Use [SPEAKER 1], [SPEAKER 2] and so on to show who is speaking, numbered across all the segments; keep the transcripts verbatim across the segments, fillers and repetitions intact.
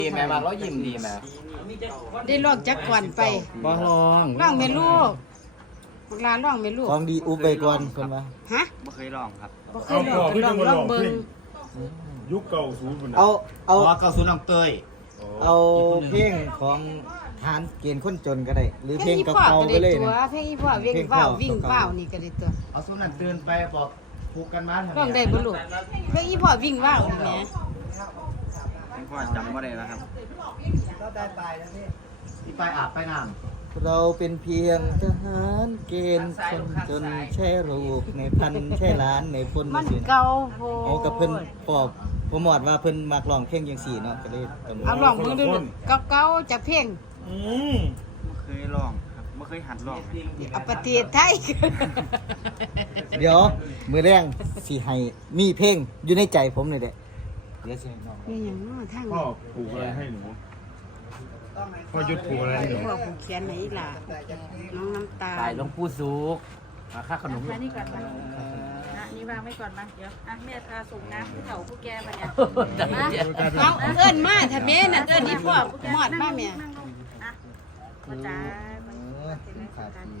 [SPEAKER 1] ดีแม่มาแล้วยิ้มดีแม่
[SPEAKER 2] ได้ลอกจักก่อนไป
[SPEAKER 1] บ่ลอง
[SPEAKER 2] ลองแม่ลูกพวกหลานลองแม่ลูก
[SPEAKER 3] ของดีอุบไปก่อนคนว่า
[SPEAKER 2] ฮะ
[SPEAKER 1] บ่เคยลองครับ
[SPEAKER 2] บ่เคยลองลองลองเบิ่ง
[SPEAKER 4] ยุคเก่าศูนย์พุ่นน่ะ
[SPEAKER 3] เอาเอา
[SPEAKER 1] อ๋อเก้าศูนย์น้องเตย
[SPEAKER 3] เอาเพลงของทหารเกณฑ์คนจนก็ได้หรือเพลง
[SPEAKER 2] เก่า
[SPEAKER 3] เก่าๆก็เลย
[SPEAKER 2] ตัว
[SPEAKER 3] นะ
[SPEAKER 2] เพลงอีพ่อวิ่งว่าววิ่งว่าวนี่ก็ได้ตัว
[SPEAKER 1] เอาศูนย์นั่นตื่นไปบอกผูกกันมา
[SPEAKER 2] ลองได้บ่ลูกเพลงอีพ่อวิ่งว่าวนี่แหม
[SPEAKER 1] พ่อจำบ่ได้แล้วครับก็ได้ไปแล้วพี่ที่ไปอาบไปน้ำ
[SPEAKER 3] เราเป็นเพียงทหารเกณฑ์คนจนแช่รูปในพันแช่ล้านในพล
[SPEAKER 2] มันเก่าโพ
[SPEAKER 3] เอากับเพิ่นปอบผมหมอดว่าเพิ่นมักร้องเพลงจังซี่เนาะก็เลยตำ
[SPEAKER 2] เอาลองเบิ่งดูลูกเก่าๆจากเพลง
[SPEAKER 4] อืม
[SPEAKER 1] บ่เคยลองครับบ่เคยหัดลอง
[SPEAKER 2] เอาประเทศไทย
[SPEAKER 3] เดี๋ยวมื้อแรงสิให้มีเพลงอยู่ในใจผมนี่แหละเดี๋ยวสิให้น้อง
[SPEAKER 2] มีหยังเนาะทาง
[SPEAKER 4] พ่อปลูกอะไรให้หนูพ่อยุดปลูกอะไรให้หนู
[SPEAKER 2] พ่อผู้เขียนให้อีหล่ะน้องน้ำตา
[SPEAKER 1] ตายหลวงปู่สุกค่าขนม
[SPEAKER 5] มานี่ก่อนมาอ่ะนี่วางไว้ก่อนมาเดี๋ยวอ่ะแม่พาส่งน้ำผู้เฒ่าผู้แก่มาเนี่ยมา
[SPEAKER 2] เอาเอิ้นมาถ้าแม่น่ะเอิ้นอีพ่อหมอดมาแม่
[SPEAKER 5] นั่งลงอ่ะมาจ้า
[SPEAKER 3] เออขาดที่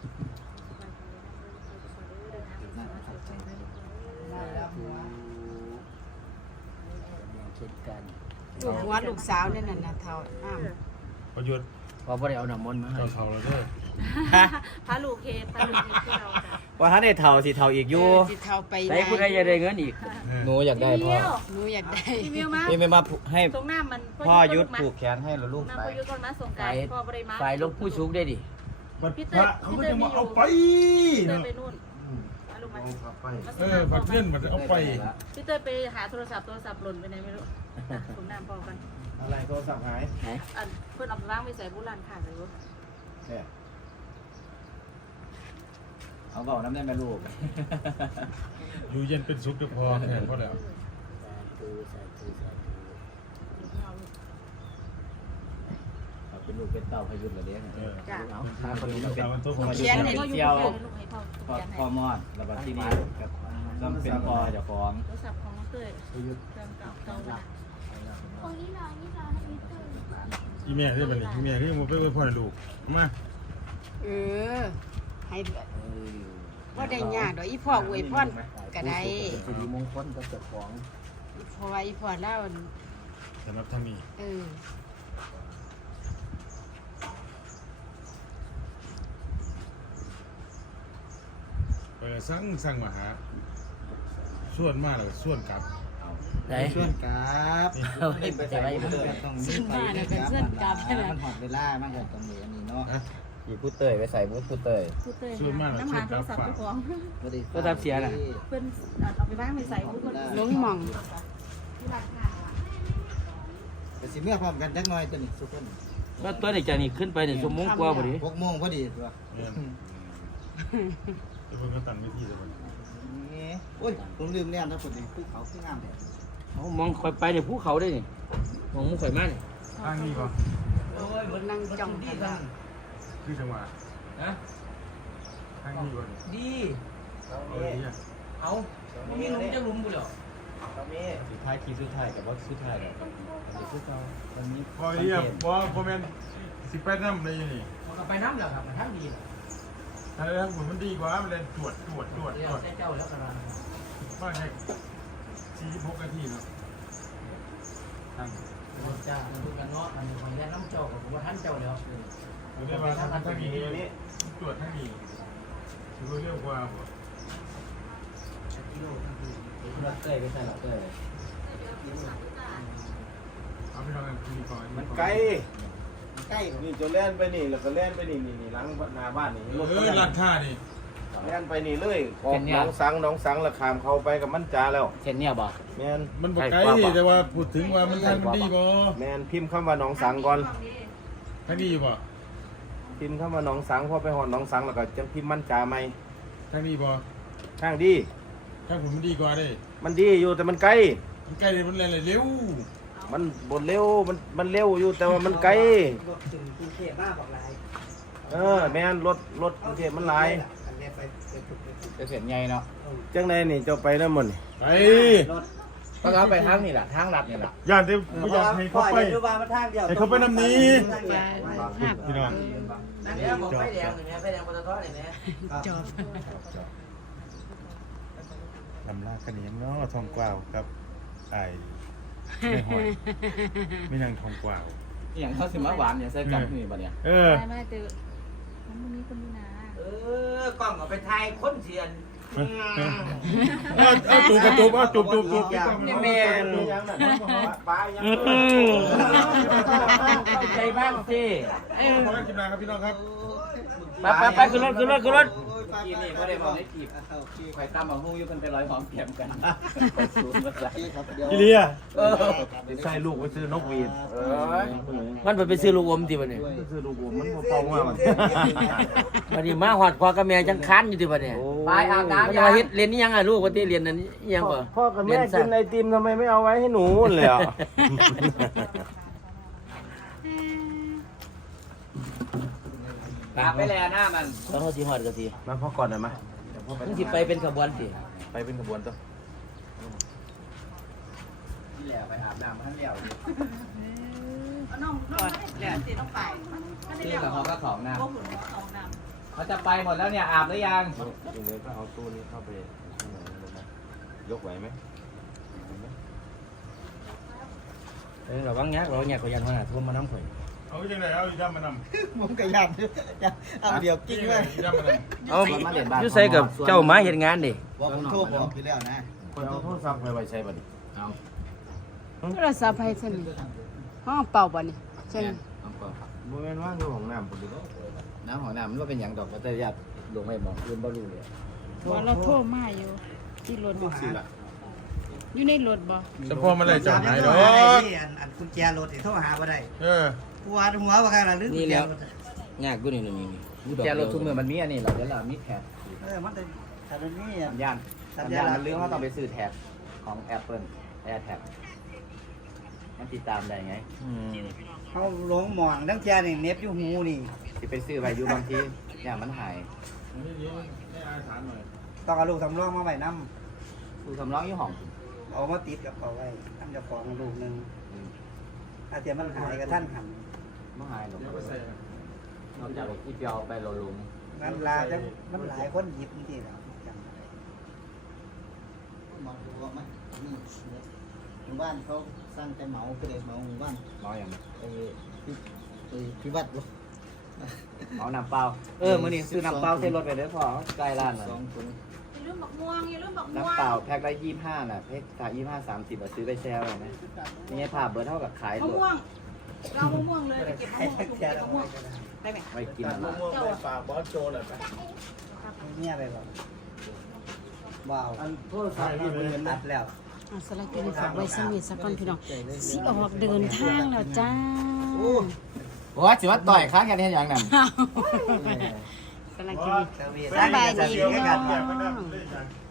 [SPEAKER 1] เช่นกัน
[SPEAKER 2] ลูกหัวลูกสาวนี่น่ะน่ะเฒ่าอ้าม
[SPEAKER 4] พ่อยุด
[SPEAKER 1] พอบ่ได้เอาน้ำมนต์มาให้
[SPEAKER 4] เจ้าเท่าแล้วเด้อ
[SPEAKER 5] พาลูกเฮดพาลูกเฮดที่เราจ้ะ
[SPEAKER 1] ว่าถ้าได้เท่าสิเท่าอีกอยู่
[SPEAKER 2] เออสิเฒ่าไป
[SPEAKER 1] ได้ผู้ใดอยากได้เงินอีก
[SPEAKER 3] หนูอยากได้พ่อ
[SPEAKER 2] หนูอยากได้
[SPEAKER 5] พี่มิวมา
[SPEAKER 3] พี่ไม่มาให้
[SPEAKER 5] ส่งน้ำมัน
[SPEAKER 3] พ่อยุดผูกแขนให้แล้วลูก
[SPEAKER 5] น้ำ
[SPEAKER 3] ไป
[SPEAKER 5] พ่อยุดก่อนมาส่ง
[SPEAKER 1] ไป
[SPEAKER 5] กันพ่อบริมา
[SPEAKER 1] ไปหลวงปู่สุกได้ดิ
[SPEAKER 4] บัดพระเขาก็จะมาเอาไป
[SPEAKER 5] เดิน
[SPEAKER 4] เนาะ
[SPEAKER 5] ไปนู่นเอาลงมา
[SPEAKER 4] เออบัดเงินบัดเอาไป
[SPEAKER 5] พี่เต้ยไปหาโทรศัพท์โทรศัพท์หล่นไปไหนไม่รู้ส่งน้ำพ่อกัน
[SPEAKER 3] อะไรโทรศัพท์หาย
[SPEAKER 1] ไหน
[SPEAKER 5] อันเพื่อนเอาไปวางไปใส่บุหรี่ขาดเลยรู้
[SPEAKER 1] เอาเบาน้ำได้ไหมลูก
[SPEAKER 4] อยู่เย็นเป็นสุขเด้อพ่อแม่พ่อแล้ว
[SPEAKER 1] เป็นลูกเป็นเต่าพยุนเหรอเด้
[SPEAKER 4] เออ
[SPEAKER 5] จ้ะ
[SPEAKER 1] เอาถ้าคนนี้เป็น
[SPEAKER 2] เขียนให้
[SPEAKER 5] พ่อยุด
[SPEAKER 1] เที่ยว
[SPEAKER 5] ลูกให้พ่อ
[SPEAKER 1] พอ
[SPEAKER 5] เขียนให้
[SPEAKER 1] พอมอดแล้วก็ที่นี่ครับจำเป็นพอเจ้าของ
[SPEAKER 5] โทรศัพท์ของน้องเต้ยเครื่องเก่าเก่าแล้ว
[SPEAKER 4] อีแม่ที่บัดนี้อีแม่ที่ยังบ่ไปอวยพรให้ลูกมา
[SPEAKER 2] เออให้บ่ได้ยากดอกอีพ่ออวยพรก็ได้
[SPEAKER 1] สิริมงคลกับเจ้าของ
[SPEAKER 2] เพราะว่าอีพ่อเล่า
[SPEAKER 4] สำหรับทางนี้
[SPEAKER 2] เออ
[SPEAKER 4] ไปสั่งสั่งมาหาส่วนมากแล้วก็ส่วนกลับ
[SPEAKER 1] ไหน
[SPEAKER 3] ชวนกลับ
[SPEAKER 1] เอาไว้ไปไว้
[SPEAKER 3] ต้องมีไปมันหอดเวลามันก็ต้องมีอันนี้เนาะ
[SPEAKER 1] อยู่ผู้เตยไปใส่มือผู้เตย
[SPEAKER 5] พูดเต้ยน้ำหาโทรศัพท์เจ้าของ
[SPEAKER 1] ก็ทำเสียน่ะ
[SPEAKER 5] เพื่อนเอาไปบ้างไปใส่ผู้คน
[SPEAKER 2] หลงหม่อง
[SPEAKER 3] แต่สิเมื่อพร้อมกันจักหน่อยตัวนี้ทุกคน
[SPEAKER 1] ก็ตัวนี้จากนี้ขึ้นไปเนี่ยชั่วโมงกว่าพอดี
[SPEAKER 3] หกโมงพอดีตัว
[SPEAKER 4] แม่นจะเพิ่นก็ตั้งเวทีซะบัด
[SPEAKER 3] นี่โอ้ยผมลืมแน่นะคนนี้คือเขาคืองามแท้
[SPEAKER 1] เขามองคอยไปเนี่ยภูเขาได้นี่มองมุ้งข่อยมาเนี่ย
[SPEAKER 4] ทางนี้บ่
[SPEAKER 2] นั่งจ้องกันว่า
[SPEAKER 4] คือจังหวะ
[SPEAKER 1] นะ
[SPEAKER 4] ทางนี้บ่นี่
[SPEAKER 1] ดี
[SPEAKER 4] เอาเลยเนี่ย
[SPEAKER 1] เอามีหลุมจะหลุมกูเหรอ
[SPEAKER 3] สุดท้ายคีสุดท้ายกับว่าสุดท้ายแล้วเดี๋ยวพวกเราวันนี้
[SPEAKER 4] พอเรียบบ่บ่แม่นสิไปนำเลยนี่
[SPEAKER 1] มันก็ไปน้ำแล้วครับมันทั้งดี
[SPEAKER 4] ถ้าทางผมมันดีกว่ามันเลยตรวจตรวจตรวจ
[SPEAKER 1] เดี๋ย
[SPEAKER 4] ตร
[SPEAKER 1] ว
[SPEAKER 4] วจ
[SPEAKER 1] เจ้าแล้วกัน
[SPEAKER 4] ว่าแค่สี่สิบหกนาทีเนาะทาง
[SPEAKER 1] จ้ามันดูกันเนาะมันของแย่น้ำเจ้ากับว่าท่านเจ้าแล้ว
[SPEAKER 4] เดี๋ยวว่าทางทางนี้นี่ตรวจทางนี้ถือว่าเร็วกว่าบ่
[SPEAKER 1] เตยไปใส่หรอเตย
[SPEAKER 4] เอาไปทำงานคุยก่อน
[SPEAKER 6] มันไกล
[SPEAKER 3] ใกล้
[SPEAKER 6] นี่จะเล่นไปนี่แล้วก็เล่นไปนี่นี่นี่หลังหน้าบ้านนี่รถ
[SPEAKER 4] เอ
[SPEAKER 6] ก็
[SPEAKER 4] อ
[SPEAKER 6] เล่น
[SPEAKER 4] ร้านค้านี่
[SPEAKER 6] เล่นไปนี่เลยออกหน้องสังหน้องสังแล้วขามเข้าไปกับมันจาแล้ว
[SPEAKER 1] เช่นเนี่ยบ่
[SPEAKER 6] แมน
[SPEAKER 4] มันบ่ไกลแต่ว่าพูดถึงว่ามันทันมันดีบ่
[SPEAKER 6] แมนพิมพ์คำว่าหน้องสังก่อน
[SPEAKER 4] ทันดีบ่
[SPEAKER 6] พิมพ์คำว่าหน้องสังพอไปหอดหน้องสังแล้วก็จะพิมพ์มันจาไหม
[SPEAKER 4] ทันดีบ่
[SPEAKER 6] ข้างดี
[SPEAKER 4] ถ้าผมมันดีกว่าเด้
[SPEAKER 6] มันดีอยู่แต่มันไกล
[SPEAKER 4] มันใกล้เลยมันแล่นเร็ว
[SPEAKER 6] มันบนเร็วมันมันเร็วอยู่แต่ว่ามันไกล
[SPEAKER 3] รถถึงกรุงเทพบ้าบอกไร
[SPEAKER 6] เออแมนรถรถกรุงเทพมันหลาย
[SPEAKER 3] อันนี้ไปไปถูกไปถูก
[SPEAKER 1] จะเสร็จไงเนาะ
[SPEAKER 6] จังไดนี่เจ้าไปนั่นหมดนี่
[SPEAKER 4] ไป
[SPEAKER 3] รถ
[SPEAKER 1] ก็เอาไปทางนี่แหละทางลัดนี่แหละ
[SPEAKER 4] ย่านที่ไม่อยากให้เขาไป
[SPEAKER 1] ดูบ้านมาทางเดียว
[SPEAKER 4] ให้เขาไปนำนี้ พี่น้อง
[SPEAKER 1] เนี่ยผมไฟแดงนี่แม่ไฟแดงปตทนี่แม่
[SPEAKER 2] จอบ
[SPEAKER 4] ลำลากันนี้เนาะทองกวาวครับไอ้ไม่หอยไม่นางทองกวาว
[SPEAKER 1] อย่างเขาสิมาหวานอย่างใส่กันนี่ปะเนี่ย
[SPEAKER 4] เออ
[SPEAKER 5] ไม่ไม่ตื่นมันไม่มีคนมีนา
[SPEAKER 1] เออกล้องเอาไปถ่ายคนเสียน
[SPEAKER 4] เอาเอาจูบกระจูบเอาจูบจูบจูบ
[SPEAKER 1] นี่แม่ปลายังใจบ้างสิ
[SPEAKER 2] เออ
[SPEAKER 4] ขอบคุณครับพี่น้องครับ
[SPEAKER 1] ไปไปไปขึ้นรถขึ้นรถขึ้นรถกินนี่ก็ได้บอกให้กีบไปตามมาหูอยู่กันเป็นร้อยหอมเพียมกันไปซูนมาใส่
[SPEAKER 4] พี่เลีย
[SPEAKER 1] เออใส่ลูกไปซื้อนกหวีดเออ
[SPEAKER 7] มันไปซื้อลูกอมที่บัดนี้
[SPEAKER 6] ซื้อลูกผมมันพอว่ามัน
[SPEAKER 7] บัดนี้มาฮอดพ่อกับแม่จังคันอยู่ที่บัดนี้
[SPEAKER 1] ไปอาบน้ำ
[SPEAKER 7] มัน
[SPEAKER 1] ยา
[SPEAKER 7] มาเฮ็ดเรียนนี่ยังอ่ะลูกว่าที่เรียนนั้นอิหยังบ่
[SPEAKER 6] พ่อกับแม่กินไอติมทำไมไม่เอาไว้ให้หนูเลยอ่ะ
[SPEAKER 1] ตาไปแล้วหน้ามัน
[SPEAKER 7] ตอนเฮาสิฮอดก็สิ
[SPEAKER 6] มาพ่อก่อนหน่อยไหม
[SPEAKER 7] มันสิไปเป็นขบวนสิ
[SPEAKER 6] ไปเป็นขบวนตัว
[SPEAKER 1] นี่แหละไปอาบน้ำท่านเลี้ยว
[SPEAKER 5] น้องน้องไม่ได้เสียต้องไปไม่ได้
[SPEAKER 1] นี่
[SPEAKER 5] เรียก
[SPEAKER 1] กับ
[SPEAKER 5] ว่า
[SPEAKER 1] เขาก็ของน้
[SPEAKER 5] พวกหนูของน้ำ
[SPEAKER 1] ำเขาจะไปหมดแล้วเนี่ยอาบหรือยัง
[SPEAKER 6] ทีนี้ก็เอาตู้นี้เข้าไปข้างในเลยนะยกไหวไหม
[SPEAKER 7] เออระวังยักระวังยักก็ยันว่าท่วมมาน้ำข่อย
[SPEAKER 4] เอาจังไดเอาย่ำมานำ
[SPEAKER 3] ผมก็ยันเอาเดียวกิ้งเลย
[SPEAKER 4] ย่ำมานำ
[SPEAKER 7] เอาอยู่ใส่กับเจ้ามาเฮ็ดงานดิ
[SPEAKER 3] บอกผมโทรบอกอยู่แล้วนะ
[SPEAKER 6] คนเอาโทรศัพท์ไปไว้ใช้บัดนี้
[SPEAKER 2] โทรศัพท์ให้ฉันนี่ห้องเป่าบ่นี่ฉัน
[SPEAKER 6] บ่แม่นว่าอยู่ของน้ำพุ่นดิ
[SPEAKER 1] น้ำของน้ำมันก็เป็นอย่างดอกแต่ญาติลงไม่บอกยืนบ่รู้เลย
[SPEAKER 2] ว่าเราโทรมาอยู่ที่รถบ่อยู่ในรถบ่
[SPEAKER 4] เฉพาะมันเลยจอดไหนดอก
[SPEAKER 3] อันอันกุญแจรถโทรหาบ่ได้
[SPEAKER 4] เออ
[SPEAKER 3] หัวหัวว่าใครล่ะลืมกุญแจรถ
[SPEAKER 7] ยากกูนี่นี่นี่
[SPEAKER 1] แกรถทุกเมื่อมันมีอันนี้เราเดี๋ยวเรามีแท็บ
[SPEAKER 3] เออมันเป็นแต่ตอนนี้
[SPEAKER 1] สัญญาณสัญญาณมันเรื่องว่าต้องไปซื้อแท็บของ Apple AirTag มันติดตามได้ไง
[SPEAKER 7] อืม
[SPEAKER 3] เขาหลงหมองทั้งแจนี่เน็บอยู่หูนี่
[SPEAKER 1] ที่ไปซื้อไปอยู่บางทีเนี่ยมันหาย
[SPEAKER 4] ให้อาถานหน่อย
[SPEAKER 3] ต้องเอาลูกสำรองมาไว้น
[SPEAKER 1] ดูสำรองยี่ห้อง
[SPEAKER 3] ำเอามาติดกับเขาไว้ทำเจ้าของลูกหนึงอาจจะมันหายกับท่านหัน
[SPEAKER 1] ไม่หายหรอกนอกจากที่เปียวไปโรลุม
[SPEAKER 3] มันลาจังมันหลายคนหยิบนี่แหละมองดูว่ามันนี่หมู่บ้านเขาสร้างแต่เหมาคือเด็กเหมาหมู่บ้าน
[SPEAKER 1] เมาอย่าง
[SPEAKER 3] ไอ้ที่ไอ้ที่วัดวะ
[SPEAKER 1] เมาน้ำเปล่าเออมื่อนี้ซื้อน้ำเปล่าใส่รถไปเด้อพอใกล้ร้านน่ะ
[SPEAKER 3] สองถุง
[SPEAKER 5] อย่าลืมบักม่วงอย่าลืมบักม่วง
[SPEAKER 1] น้ำเปล่าแพ็คละยี่ห้าน่ะแพ็คถ้ายี่ห้าสามสิบอ่ะซื้อไปแช่ไว้ไหมนี่ไงภาพเบอร์เท่ากับขาย
[SPEAKER 5] มะ
[SPEAKER 1] รถ
[SPEAKER 5] ม่วงเรามะม่วงเลยไปเก็บมะ
[SPEAKER 3] ให้
[SPEAKER 5] ม่วง
[SPEAKER 3] แก
[SPEAKER 5] เก็บ
[SPEAKER 3] เอา
[SPEAKER 5] มะม่ว
[SPEAKER 3] ไว้
[SPEAKER 5] ง
[SPEAKER 3] ก็ได้
[SPEAKER 5] ได้ไหม
[SPEAKER 1] ไว้กินอะไร
[SPEAKER 5] เจ้า
[SPEAKER 6] ฝากบอสโจหน่อยไป
[SPEAKER 3] เนี่ยไปก่อนว้าว
[SPEAKER 6] อันโทรศัพท์ที่เป็น
[SPEAKER 3] อัดแล้ว
[SPEAKER 2] อ่ะสลักกินฝากไว้สมิธสักก่อนพี่น้องสิออกเดินทางแล้วจ้า
[SPEAKER 3] โอ้
[SPEAKER 1] โอ้ยสิว่าต่อยค้างกันเห็นอย่างนั้น
[SPEAKER 2] สลักกิน
[SPEAKER 3] สวี
[SPEAKER 2] สบายดีพี่น้อง
[SPEAKER 4] อยากไปนั่งเล่นกัน